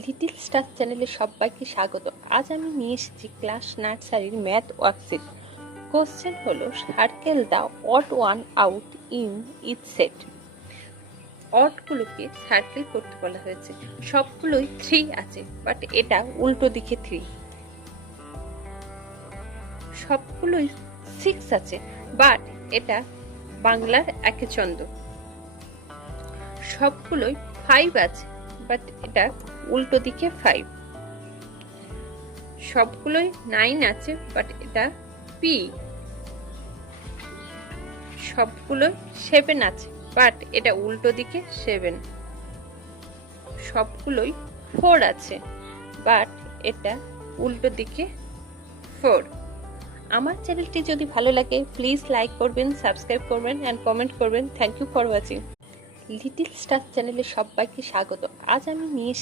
Little star চ্যানেলে সবাইকে স্বাগত। আজ আমি নিয়ে এসেছি ক্লাস নার্সারির ম্যাথ ওয়ার্কশিট। কোশ্চেন হলো circle the odd one out in each set. অডগুলোকে সার্কেল করতে বলা হয়েছে। সবগুলোই 3 আছে, বাট এটা উল্টো দিকে 3। সবগুলোই 6 আছে, বাট এটা বাংলার একে ছন্দ। সবগুলোই 5 আছে, বাট এটা উল্টো দিকে 5। সবগুলোই 9 আছে, বাট এটা পি। সবগুলোই 7 আছে, বাট এটা উল্টো দিকে 7। সবগুলোই 4 আছে, বাট এটা উল্টো দিকে 4। আমার চ্যানেলটি যদি ভালো লাগে প্লিজ লাইক করবেন, সাবস্ক্রাইব করবেন অ্যান্ড কমেন্ট করবেন। Thank you for watching. Little star চ্যানেলে সবাইকে স্বাগত। আজ আমি নিয়ে